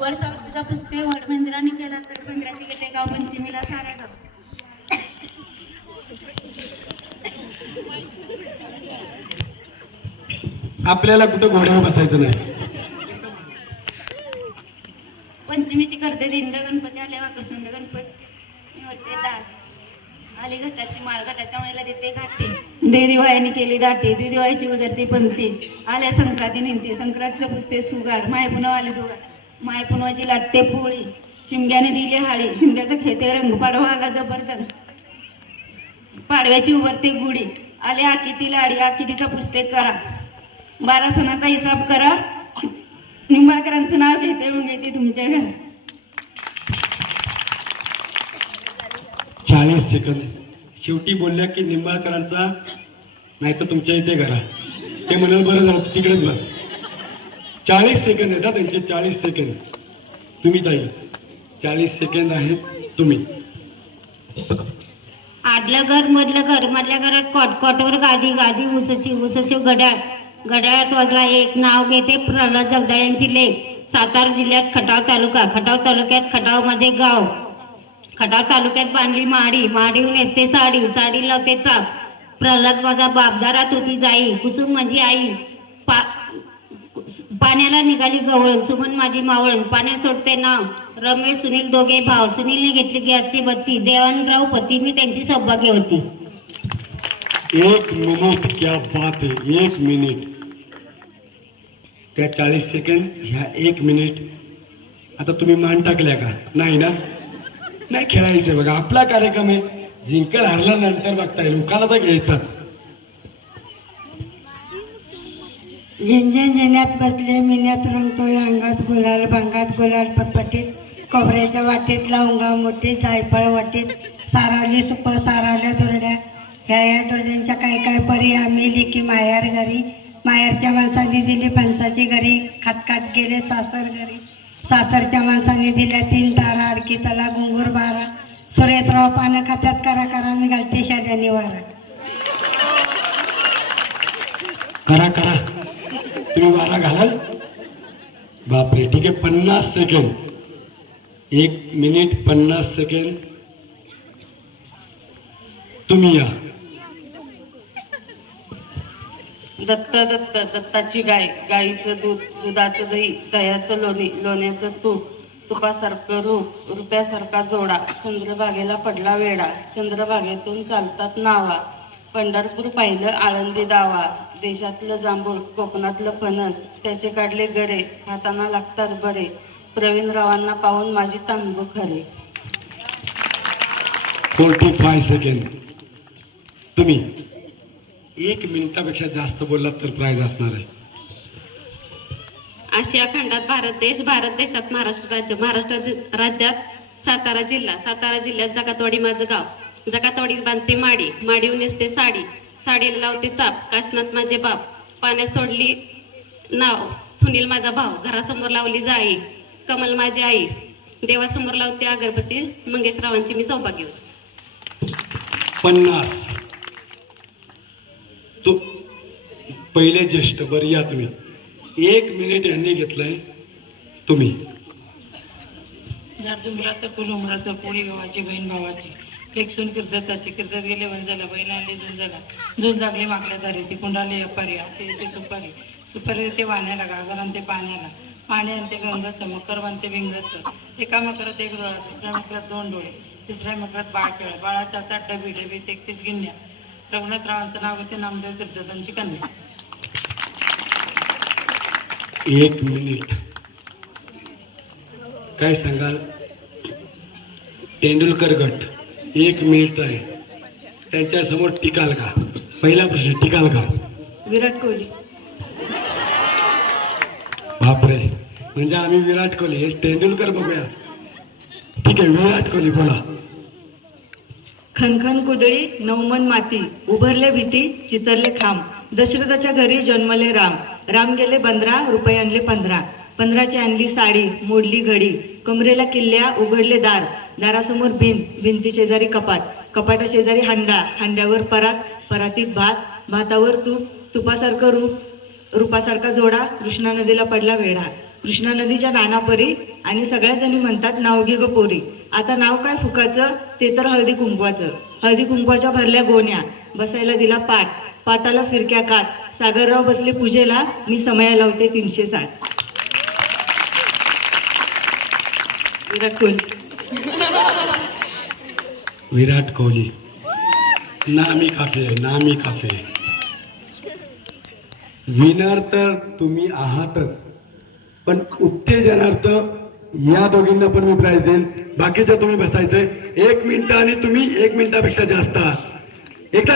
वर पुसते वड मंदिराने केला तर पंधराशे गेले गाव पंचमीला सारा गाव. आपल्याला कुठं घोड्यावर बसायचं नाही. पंचमीची करते दिंड गणपती आले वाकसुंड गणपती. होते आली घटाची माळ घटाच्या वेळेला देते घाटे. दे दिवाळीने केली दाटे दे दिवाळीची उदरती पंथी आल्या संक्रांती निंती संक्रांतीचं पुसते सुगाड मायपुनव आले दुगाड मायपुनवाची लाटते पोळी. शिमग्याने दिली हाळी. शिमग्याचा खेते रंग पाडवा आला जबरदस्त. पाडव्याची उभरते गुढी. आले आकिती लाडी. आकितीचा पुस्तक करा. बारा सणाचा हिसाब करा. निंबाळकरांचं नाव घेते मग येते तुमच्या घर. चाळीस सेकंद शेवटी बोलल्या की निंबाळकरांचा नाही तर तुमच्या इथे करा ते म्हणाल बरं झालं तिकडेच बस. चाळीस सेकंद आहेत त्यांचे चाळीस सेकंद. तुम्ही ताई चाळीस सेकंद आहेत तुम्ही. आदलं घर मधलं घर मधल्या घरात कॉट कॉटवर गादी गादी उससी उससी घड्याळ घड्याळात वाजला एक नाव घेते प्रल्हाद जगदाळ्यांची लेख. सातारा जिल्ह्यात खटाव तालुका खटाव तालुक्यात खटावमध्ये गाव. खटाव तालुक्यात बांधली माडी माडीहून नेसते साडी साडी लावते चाप. प्रल्हाद माझा बापदारात होती जाई कुसुम माझी आई. पा पाण्याला निघाली गवळण. सुमन माझी मावळण. पाण्यात सोडते नाव रमेश सुनील दोघे भाव. सुनीलने घेतली गॅसची बत्ती. देवानराव पती मी त्यांची सौभाग्यवती एक मिनिट क्या बात आहे एक मिनिट त्या चाळीस सेकंड ह्या एक मिनिट आता तुम्ही मान टाकल्या का? नाही ना? नाही खेळायचं बघा. आपला कार्यक्रम आहे. जिंकल हरल्यानंतर बघता येईल. उकाला तर घ्यायचाच झिंझिन झिन्यात बसले मिन्यात रंगतोय अंगात गुलाल भांगात गुलाल पटपटीत खोबऱ्याच्या वाटीत लवंगा मोठी जायफळ वाटीत सारावली सुप सारावल्या दुरड्या ह्या या दुर्ड्यांच्या काही काय परी आम्ही लिखी मायार घरी मायारच्या माणसांनी दिली फणसाची घरी खातखात गेले सासर घरी सासरच्या माणसांनी दिल्या तीन तारा अडकी तला घुंगूर बारा सुरेशराव पानं खात्यात करा करा मी घालते शाद्याने वारा करा करा तुम्ही वारा घालाल. बापरे ठीक आहे पन्नास सेकंड एक मिनिट पन्नास सेकंड तुम्ही या. दत्त दत्त दत्ताची गाय गाईचं दूध दुधाचं दही दह्याचं लोणी लोण्याचं तूप तुपासारखं रूप रुपयासारखा जोडा चंद्रभागेला पडला वेडा चंद्रभागेतून चालतात नावा पंढरपूर पाहिलं आळंदी दावा. देशातलं जांभूळ कोकणातलं फणस त्याचे काढले गडे हाताना लागतात बडे प्रवीणरावांना पाहून माझी तांबू खरे. फोर्टी फाय सेकंड तुम्ही एक मिनिटापेक्षा जास्त बोललात तर प्राईज असणार आहे. आशिया खंडात भारत देश भारत देशात महाराष्ट्र राज्य. महाराष्ट्र राज्यात सातारा जिल्हा. सातारा जिल्ह्यात जगातवाडी माझं गाव. जगातवाडीत बांधते माडी. माडीवर नेसते साडी. साडीला लावते चाप. काशनात माझे बाप. पाण्यात सोडली नाव. सुनील माझा भाऊ. घरासमोर लावली जाई. कमल माझी आई. देवासमोर लावते अगरबत्ती. मंगेशरावांची मी सौभाग्य पन्नास. तो पहिले ज्येष्ठ बरं या तुम्ही. एक मिनिट यांनी घेतलंय तुम्ही. पोळी गव्हाची बहीण भावाची. लेखसून किर्दताची किर्दत गेले वंजाला बैल आणले झाला. झुंज लागली मागल्या दारी ती कुंडाली अपारी हाती येते सुपारी. सुपारी ते वाण्याला गागर आणते पाण्याला. पाणी आणते गंगाचं मकर बांधते विंगतचं एका मकरात एक डोळा दुसऱ्या मकरात दोन डोळे तिसऱ्या मकरात बाळ खेळ बाळाच्या हातात डबी डबीत एकतीस गिन्या रघुनाथरावांचं नाव होते नामदेव किर्दतांची कन्या. एक मिनिट. काय सांगाल? तेंडुलकर गट. एक मिनिट आहे त्यांच्यासमोर टिकाल का पहिला प्रश्न टिकाल का विराट कोहली. बापरे. म्हणजे आम्ही विराट कोहली. हे तेंडुलकर बघूया. ठीक आहे विराट कोहली बोला. खनखन कुदळी नवमन माती उभरले भीती चितरले खांब. दशरथाच्या घरी जन्मले राम. राम गेले बंधरा रुपये आणले पंधरा. पंधराची आणली साडी मोडली घडी कमरेला किल्ल्या उघडले दार दारासमोर भिंत भिंती शेजारी कपाट कपाटा शेजारी हांडा हांड्यावर परात परातीत भात भातावर तूप तुपासारखं रूप रूपासारखा जोडा कृष्णा नदीला पडला वेढा. कृष्णा नदीच्या नानापरी आणि सगळ्या जणी म्हणतात नाव घे ग पोरी. आता नाव काय फुकाचं? ते तर हळदी कुंकवाचं. हळदी कुंकवाच्या भरल्या गोण्या. बसायला दिला पाट पाटाला फिरक्या काट सागरराव बसले पूजेला. मी समया लावते तीनशे साठ. विराट कोहली विराट कोहली नामी काफे नामी काफे विनर तर तुम्ही आहातच. पण उत्तेजनार्थ या दोघींना पण मी प्राईज देईन. बाकीचं तुम्ही बसायचंय. एक मिनिट आणि तुम्ही एक मिनिटापेक्षा जास्त आहात.